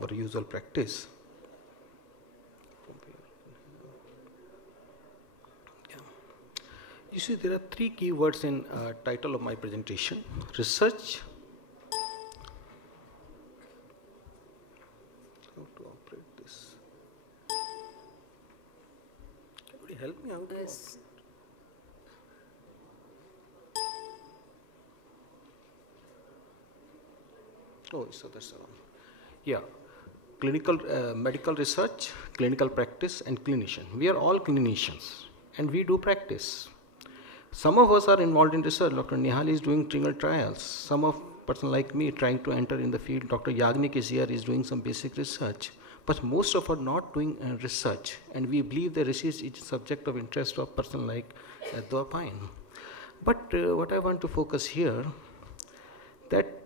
our usual practice. Yeah. You see, there are three keywords in title of my presentation: research, how to operate this. Somebody help me out. Yes. Oh, so that's the one. Yeah. Clinical, medical research, clinical practice, and clinician. We are all clinicians, and we do practice. Some of us are involved in research. Dr. Nihal is doing clinical trials. Some of person like me trying to enter in the field. Dr. Yagnik is here, is doing some basic research. But most of us are not doing research, and we believe that research is a subject of interest of person like Dwapine. But what I want to focus here, that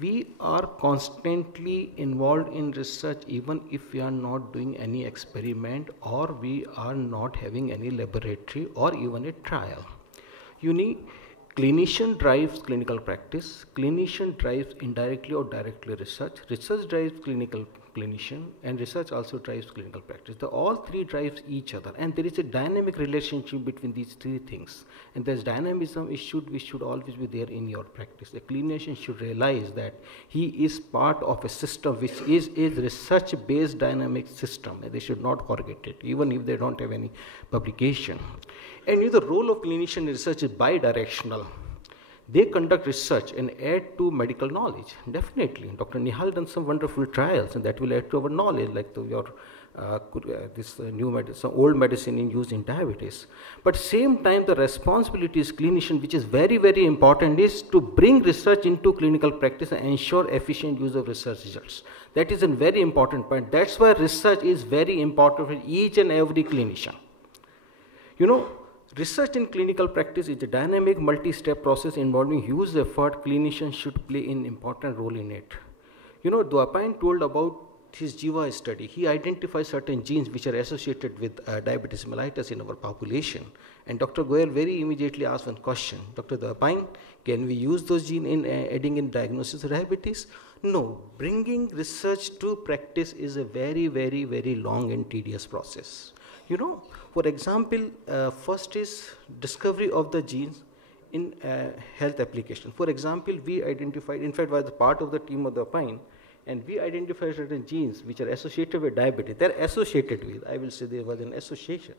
we are constantly involved in research even if we are not doing any experiment or we are not having any laboratory or even a trial. You need clinician drives clinical practice, clinician drives indirectly or directly research, research drives clinical clinician, and research also drives clinical practice. All three drives each other, and there is a dynamic relationship between these three things. And there's dynamism which should always be there in your practice. A clinician should realize that he is part of a system which is a research-based dynamic system, and they should not forget it, even if they don't have any publication. And the role of clinician in research is bidirectional. They conduct research and add to medical knowledge. Definitely, Dr. Nihal done some wonderful trials, and that will add to our knowledge, like your new medicine, old medicine in use in diabetes. But same time, the responsibility is clinician, which is very, very important, is to bring research into clinical practice and ensure efficient use of research results. That is a very important point. That's why research is very important for each and every clinician. Research in clinical practice is a dynamic multi-step process involving huge effort. Clinicians should play an important role in it. Dwapine told about his Jiva study. He identified certain genes which are associated with diabetes mellitus in our population. And Dr. Goyal very immediately asked one question: Dr. Dwapine, can we use those genes in aiding in diagnosis of diabetes? No. Bringing research to practice is a very, very, very long and tedious process. For example, first is discovery of the genes in health application. For example, we identified, in fact, was part of the team of Dwapine, and we identified certain genes which are associated with diabetes. They're associated with, I will say there was an association.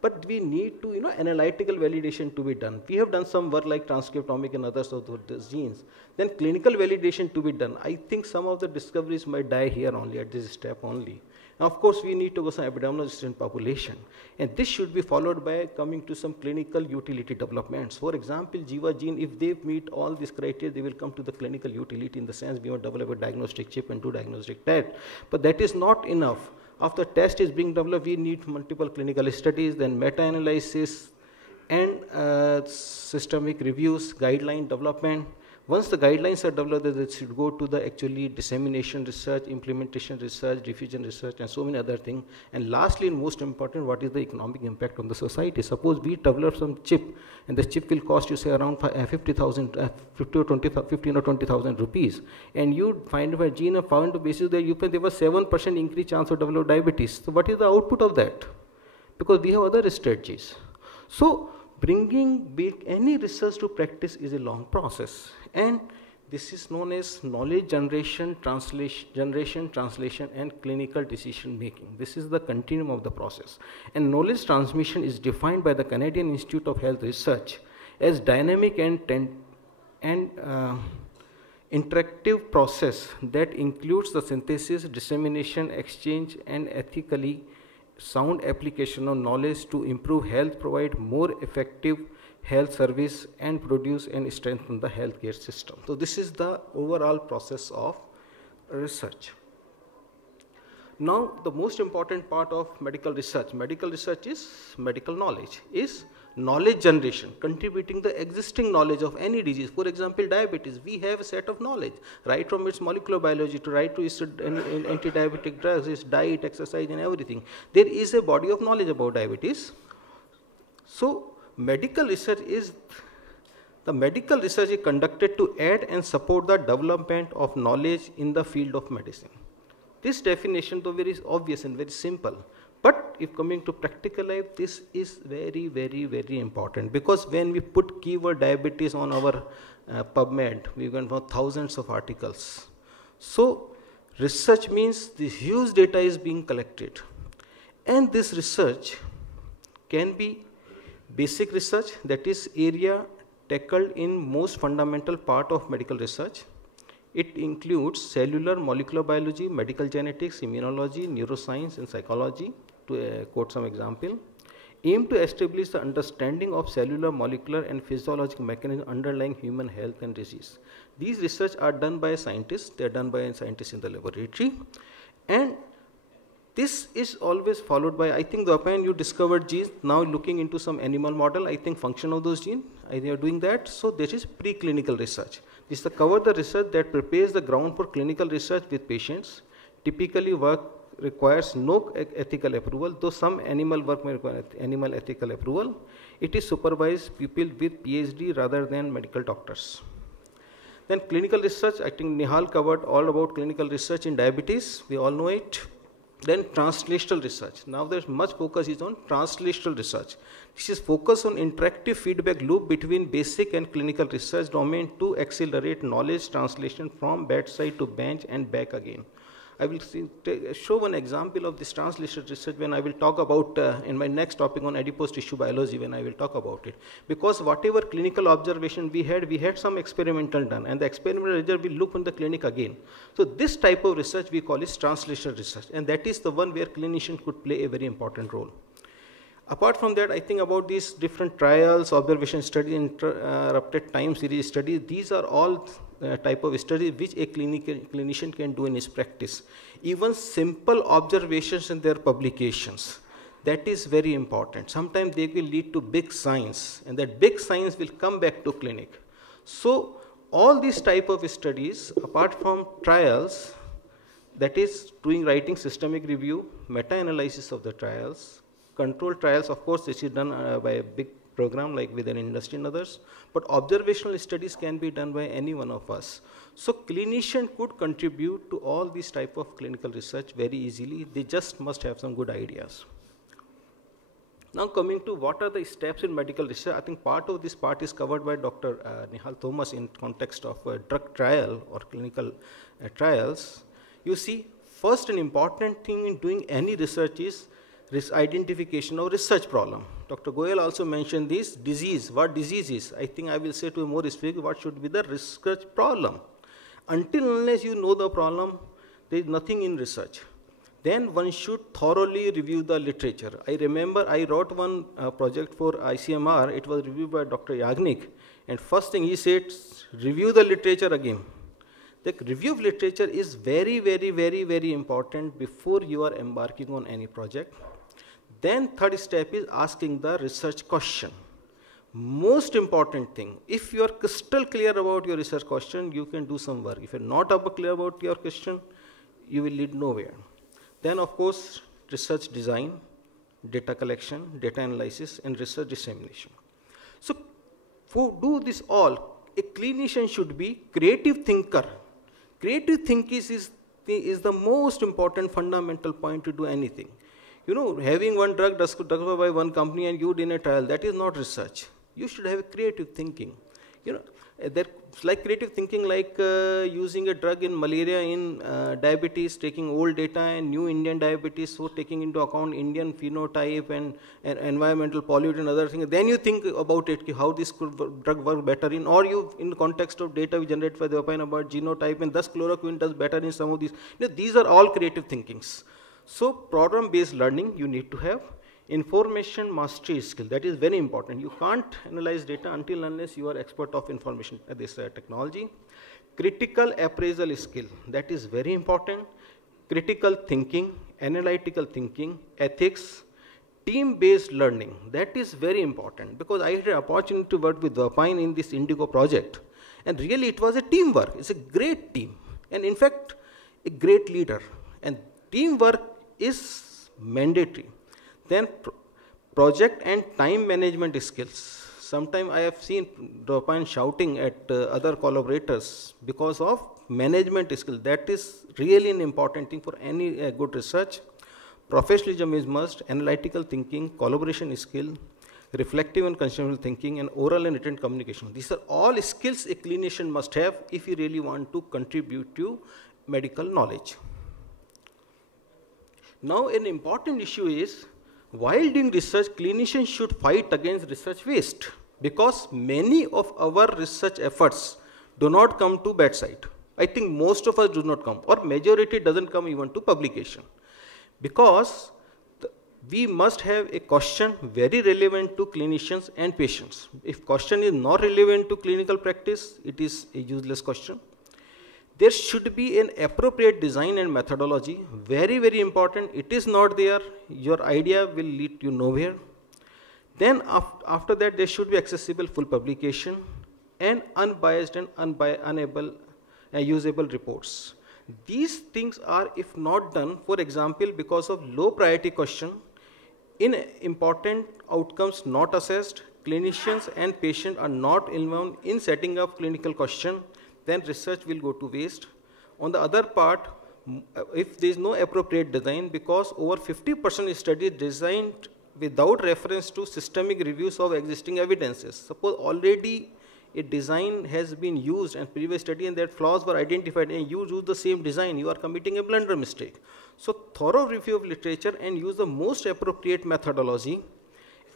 But we need to, analytical validation to be done. We have done some work like transcriptomic and others of those genes. Then clinical validation to be done. I think some of the discoveries might die here only, at this step only. Now, of course, we need to go some epidemiologists in population, and this should be followed by coming to some clinical utility developments. For example, Jiva gene, if they meet all these criteria, they will come to the clinical utility, in the sense we want to develop a diagnostic chip and do diagnostic test. But that is not enough. After test is being developed, we need multiple clinical studies, then meta-analysis, and systemic reviews, guideline development. Once the guidelines are developed, it should go to the actually dissemination research, implementation research, diffusion research, and so many other things. And lastly, and most important, what is the economic impact on the society? Suppose we develop some chip, and the chip will cost you, say, around 50,000, 15 or 20,000 rupees, and you find a gene and found the basis that there was 7% increased chance of develop diabetes. So what is the output of that? Because we have other strategies. So bringing any research to practice is a long process, and this is known as knowledge generation, translation, and clinical decision making. This is the continuum of the process. And knowledge transmission is defined by the Canadian Institute of Health Research as dynamic and interactive process that includes the synthesis, dissemination, exchange, and ethically sound application of knowledge to improve health, provide more effective health service, and produce and strengthen the healthcare system. So this is the overall process of research. Now, the most important part of medical research is medical knowledge, is knowledge generation, contributing the existing knowledge of any disease. For example, diabetes, we have a set of knowledge, right from its molecular biology to right to its anti-diabetic drugs, its diet, exercise, and everything. There is a body of knowledge about diabetes. So, medical research is conducted to aid and support the development of knowledge in the field of medicine. This definition, though very obvious and very simple, but if coming to practical life, this is very, very, very important, because when we put keyword diabetes on our PubMed, we can find thousands of articles. So research means this huge data is being collected, and this research can be basic research, that is area tackled in most fundamental part of medical research. It includes cellular, molecular biology, medical genetics, immunology, neuroscience, and psychology, to quote some example. Aim to establish the understanding of cellular, molecular, and physiological mechanisms underlying human health and disease. These research are done by scientists. They are done by scientists in the laboratory, and this is always followed by, I think, the when you discovered genes, now looking into some animal model, I think function of those genes, they are doing that. So this is preclinical research. This is the cover the research that prepares the ground for clinical research with patients. Typically work requires no ethical approval, though some animal work may require animal ethical approval. It is supervised people with PhD rather than medical doctors. Then clinical research, I think Nihal covered all about clinical research in diabetes, we all know it. Then translational research. Now there's much focus is on translational research. This is focus on interactive feedback loop between basic and clinical research domain to accelerate knowledge translation from bedside to bench and back again. I will show one example of this translational research when I will talk about in my next topic on adipose tissue biology, when I will talk about it. Because whatever clinical observation we had some experimental done, and the experimental result will look in the clinic again. So this type of research we call is translational research, and that is the one where clinicians could play a very important role. Apart from that, I think about these different trials, observation studies, interrupted time series studies, these are all type of studies which a clinician can do in his practice. Even simple observations in their publications, that is very important. Sometimes they will lead to big science, and that big science will come back to clinic. So all these type of studies, apart from trials, that is writing systemic review, meta-analysis of the trials, controlled trials, of course, this is done by a big program like with an industry and others, but observational studies can be done by any one of us. So clinician could contribute to all these type of clinical research very easily. They just must have some good ideas. Now coming to what are the steps in medical research, I think part of this part is covered by Dr. Nihal Thomas in context of drug trial or clinical trials. You see, first an important thing in doing any research is identification of research problem. Dr. Goyal also mentioned this disease, what disease is. I think I will say to a more specific, what should be the research problem. Until unless you know the problem, there is nothing in research. Then one should thoroughly review the literature. I remember I wrote one project for ICMR, it was reviewed by Dr. Yagnik, and first thing he said, review the literature again. The review of literature is very, very, very, very important before you are embarking on any project. Then third step is asking the research question. Most important thing, if you are crystal clear about your research question, you can do some work. If you are not clear about your question, you will lead nowhere. Then of course, research design, data collection, data analysis, and research dissemination. So to do this all, a clinician should be creative thinker. Creative thinking is the most important fundamental point to do anything. You know, having one drug discovered by one company and you in a trial, that is not research. You should have creative thinking. You know, that's like creative thinking, like using a drug in malaria, in diabetes, taking old data and new Indian diabetes, so taking into account Indian phenotype and environmental pollutant and other things. Then you think about it, how this could drug work better in, or you in the context of data we generate for the opine about genotype, and thus chloroquine does better in some of these. You know, these are all creative thinkings. So problem-based learning you need to have. Information mastery skill, that is very important. You can't analyze data until unless you are expert of information technology. Critical appraisal skill, that is very important. Critical thinking, analytical thinking, ethics, team-based learning, that is very important, because I had an opportunity to work with Vapine in this Indigo project, and really it was a teamwork. It's a great team, and in fact a great leader, and teamwork is mandatory. Then project and time management skills. Sometimes I have seen dopamine shouting at other collaborators because of management skill. That is really an important thing for any good research. Professionalism is must, analytical thinking, collaboration skill, reflective and conceptual thinking, and oral and written communication. These are all skills a clinician must have if you really want to contribute to medical knowledge. Now, an important issue is, while doing research, clinicians should fight against research waste, because many of our research efforts do not come to bedside. I think most of us do not come, or majority doesn't come even to publication, because we must have a question very relevant to clinicians and patients. If question is not relevant to clinical practice, it is a useless question. There should be an appropriate design and methodology. Very, very important. It is not there, your idea will lead you nowhere. Then after that, there should be accessible full publication and unbiased and usable reports. These things are, if not done, for example, because of low priority question, in important outcomes not assessed, clinicians and patient are not involved in setting up clinical question, then research will go to waste. On the other part, if there is no appropriate design, because over 50% studies designed without reference to systemic reviews of existing evidences. Suppose already a design has been used and previous study and that flaws were identified and you use the same design, you are committing a blunder mistake. So thorough review of literature and use the most appropriate methodology.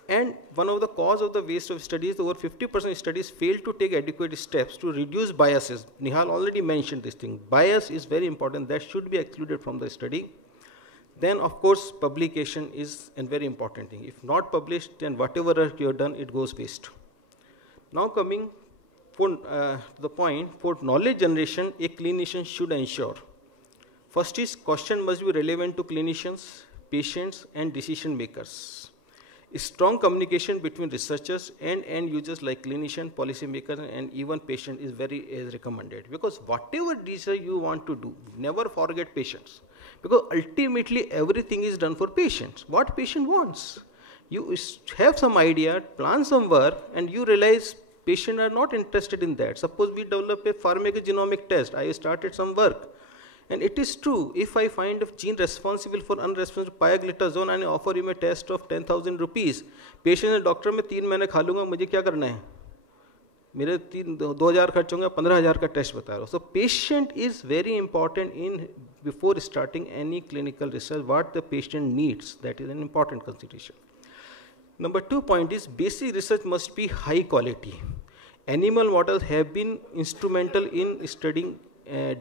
And one of the cause of the waste of studies, over 50% studies fail to take adequate steps to reduce biases. Nihal already mentioned this thing. Bias is very important. That should be excluded from the study. Then, of course, publication is a very important thing. If not published, then whatever work you have done, it goes waste. Now coming to the point, for knowledge generation, a clinician should ensure. First is, question must be relevant to clinicians, patients, and decision makers. Strong communication between researchers and end users like clinician, policy makers, and even patient is recommended. Because whatever research you want to do, never forget patients. Because ultimately everything is done for patients. What patient wants? You have some idea, plan some work, and you realize patients are not interested in that. Suppose we develop a pharmacogenomic test. I started some work. And it is true, if I find a gene responsible for unresponsive pioglitazone and I offer him a test of 10,000 rupees, patient and doctor में 3 महीने खा लूँगा, मुझे क्या करना है? मेरे 2,000 खर्च होंगे, 15,000 का टेस्ट बता रहा हूँ. So patient is very important in before starting any clinical research. What the patient needs, that is an important consideration. Number 2 point is, basic research must be high quality. Animal models have been instrumental in studying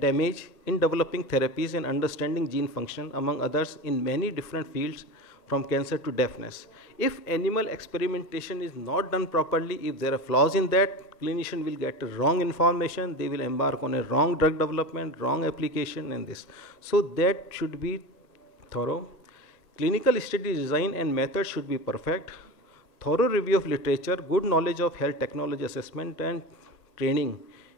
damage, in developing therapies and understanding gene function, among others, in many different fields, from cancer to deafness. If animal experimentation is not done properly, if there are flaws in that, clinician will get wrong information, they will embark on a wrong drug development, wrong application, and this. So that should be thorough. Clinical study design and method should be perfect. Thorough review of literature, good knowledge of health technology assessment and training,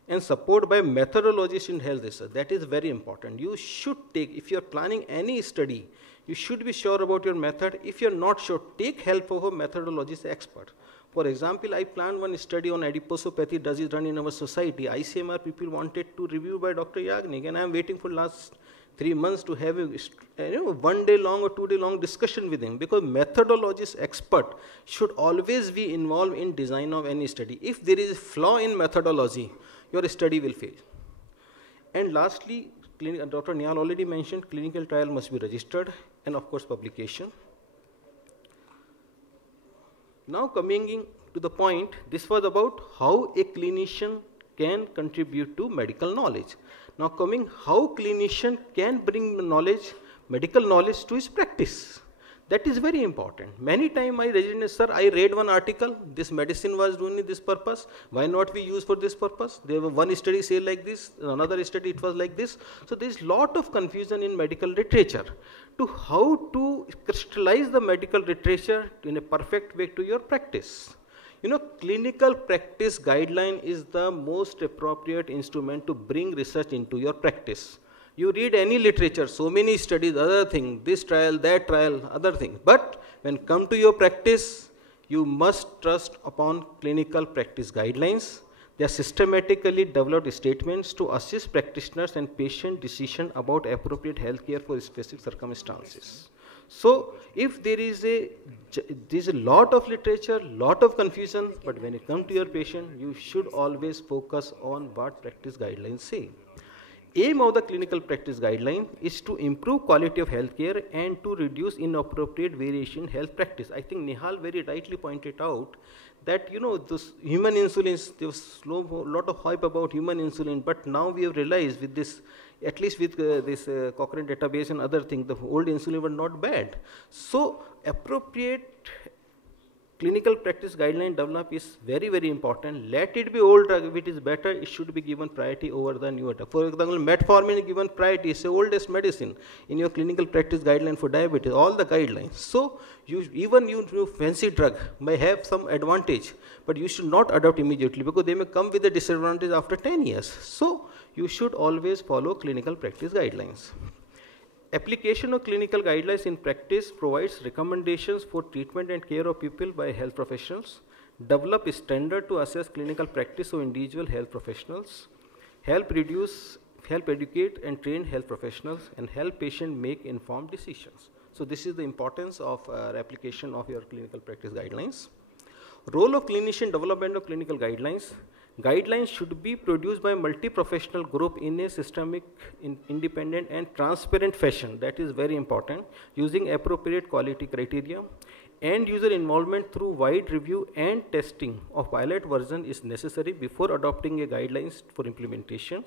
and support by methodologists in health research. That is very important. You should take, if you are planning any study, you should be sure about your method. If you are not sure, take help of a methodologist expert. For example, I planned one study on adiposopathy disease run in our society. ICMR people wanted to review by Dr. Yagnik, and I am waiting for last 3 months to have a 1 day long or 2 day long discussion with him, because methodologist expert should always be involved in design of any study. If there is a flaw in methodology, your study will fail. And lastly, Dr. Nihal already mentioned, clinical trial must be registered, and of course publication. Now coming to the point, this was about how a clinician can contribute to medical knowledge. Now coming, how clinician can bring knowledge, medical knowledge to his practice. That is very important. Many times my resident, sir, I read one article, this medicine was doing this purpose, why not we use for this purpose? There was one study say like this, another study it was like this. So there is lot of confusion in medical literature to how to crystallize the medical literature in a perfect way to your practice. You know, clinical practice guideline is the most appropriate instrument to bring research into your practice. You read any literature, so many studies, other thing, this trial, that trial, other thing. But when come to your practice, you must trust upon clinical practice guidelines. They are systematically developed statements to assist practitioners and patient decision about appropriate health care for specific circumstances. So, if there is a lot of literature, lot of confusion, but when it comes to your patient, you should always focus on what practice guidelines say. Aim of the clinical practice guideline is to improve quality of healthcare and to reduce inappropriate variation in health practice. I think Nihal very rightly pointed out that this human insulin, there was a lot of hype about human insulin, but now we have realized with this, at least with this Cochrane database and other things, the old insulin were not bad. So appropriate clinical practice guideline develop is very, very important. Let it be old drug. If it is better, it should be given priority over the newer drug. For example, metformin is given priority. It's the oldest medicine in your clinical practice guideline for diabetes, all the guidelines. So even your fancy drug may have some advantage, but you should not adopt immediately because they may come with a disadvantage after 10 years. So you should always follow clinical practice guidelines. Application of clinical guidelines in practice provides recommendations for treatment and care of people by health professionals, develop a standard to assess clinical practice of individual health professionals, help educate and train health professionals, and help patients make informed decisions. So this is the importance of application of your clinical practice guidelines. Role of clinician development of clinical guidelines. Guidelines should be produced by multi-professional group in a systemic, independent and transparent fashion. That is very important. Using appropriate quality criteria. End user involvement through wide review and testing of pilot version is necessary before adopting a guidelines for implementation.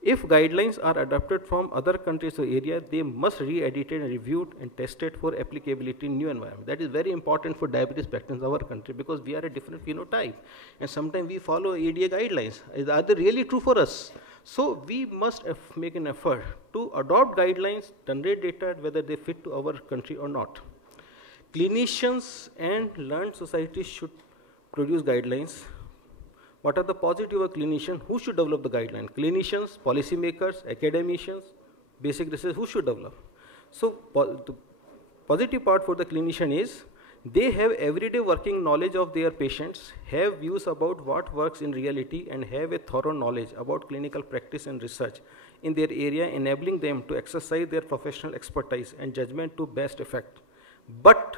If guidelines are adopted from other countries or area, they must re-edited and reviewed and tested for applicability in new environment. That is very important for diabetes practice in our country because we are a different phenotype and sometimes we follow ADA guidelines. Are they really true for us? So we must make an effort to adopt guidelines, generate data whether they fit to our country or not. Clinicians and learned societies should produce guidelines. What are the positive of clinicians? Who should develop the guideline? Clinicians, policymakers, academicians, basic research, who should develop? So the positive part for the clinician is they have everyday working knowledge of their patients, have views about what works in reality and have a thorough knowledge about clinical practice and research in their area, enabling them to exercise their professional expertise and judgment to best effect. But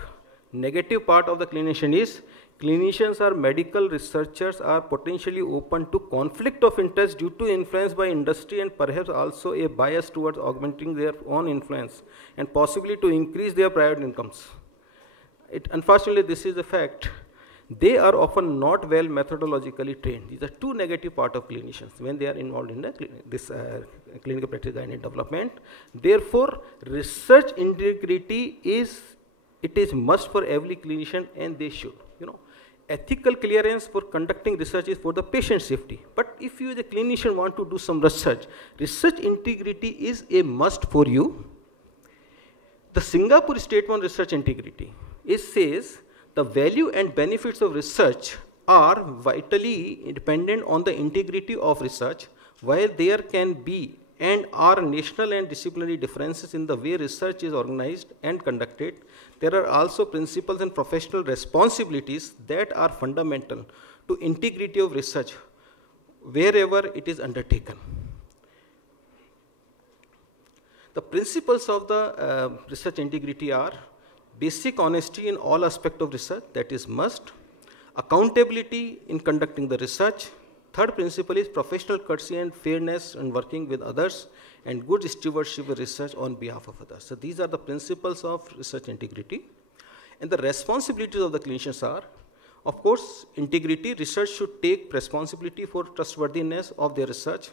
negative part of the clinician is clinicians or medical researchers are potentially open to conflict of interest due to influence by industry and perhaps also a bias towards augmenting their own influence and possibly to increase their private incomes. Unfortunately, this is a fact. They are often not well methodologically trained. These are two negative parts of clinicians when they are involved in this clinical practice guideline development. Therefore, research integrity is must for every clinician and they should. Ethical clearance for conducting research is for the patient safety. But if you as a clinician want to do some research integrity is a must for you. The Singapore Statement on Research Integrity says the value and benefits of research are vitally dependent on the integrity of research. While there can be and are national and disciplinary differences in the way research is organized and conducted, there are also principles and professional responsibilities that are fundamental to integrity of research wherever it is undertaken. The principles of the research integrity are basic honesty in all aspects of research, that is must, accountability in conducting the research. Third principle is professional courtesy and fairness in working with others and good stewardship of research on behalf of others. So these are the principles of research integrity. And the responsibilities of the clinicians are, of course, integrity. Research should take responsibility for trustworthiness of their research.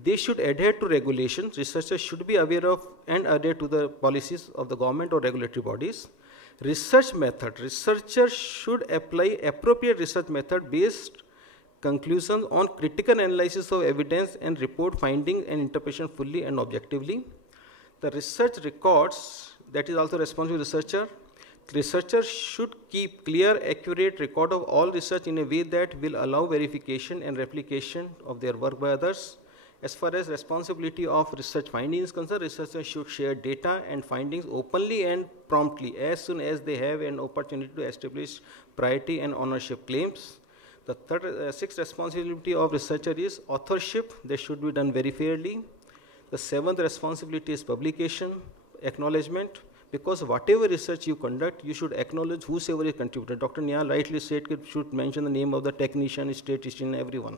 They should adhere to regulations. Researchers should be aware of and adhere to the policies of the government or regulatory bodies. Research method. Researchers should apply appropriate research method based conclusions on critical analysis of evidence and report findings and interpretation fully and objectively. The research records, that is also responsible researcher. Researchers should keep clear, accurate record of all research in a way that will allow verification and replication of their work by others. As far as responsibility of research findings is concerned, researchers should share data and findings openly and promptly as soon as they have an opportunity to establish priority and ownership claims. The sixth responsibility of researcher is authorship. That should be done very fairly. The seventh responsibility is publication, acknowledgement, because whatever research you conduct, you should acknowledge whosoever is contributed. Dr. Niyal rightly said you should mention the name of the technician, statistician, everyone.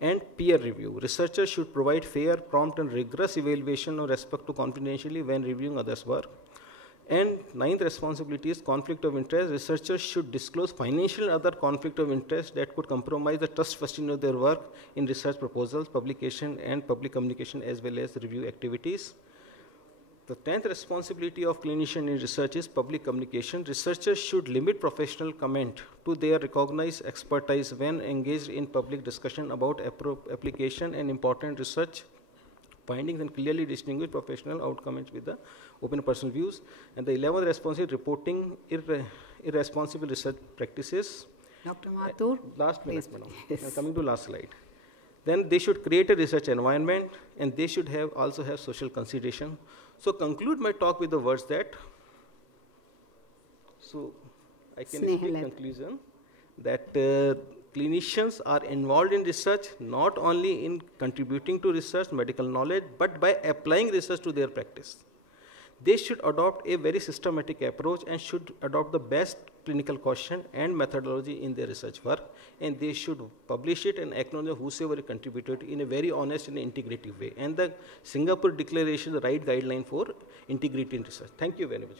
And peer review. Researchers should provide fair, prompt, and rigorous evaluation of respect to confidentiality when reviewing others' work. And ninth responsibility is conflict of interest. Researchers should disclose financial and other conflict of interest that could compromise the trustworthiness of their work in research proposals, publication, and public communication, as well as review activities. The 10th responsibility of clinician in research is public communication. Researchers should limit professional comment to their recognized expertise when engaged in public discussion about application and important research findings, and clearly distinguish professional outcomes with the open personal views. And the 11th responsibility, reporting irresponsible research practices. Dr. Mathur, last minute, madam. Yes. Coming to last slide. Then they should create a research environment, and they should also have social consideration. So conclude my talk with the words that, so I can speak conclusion, that clinicians are involved in research not only in contributing to research, medical knowledge, but by applying research to their practice. They should adopt a very systematic approach and should adopt the best clinical caution and methodology in their research work, and they should publish it and acknowledge whosoever contributed in a very honest and integrative way. And the Singapore Declaration is the right guideline for integrity in research. Thank you very much.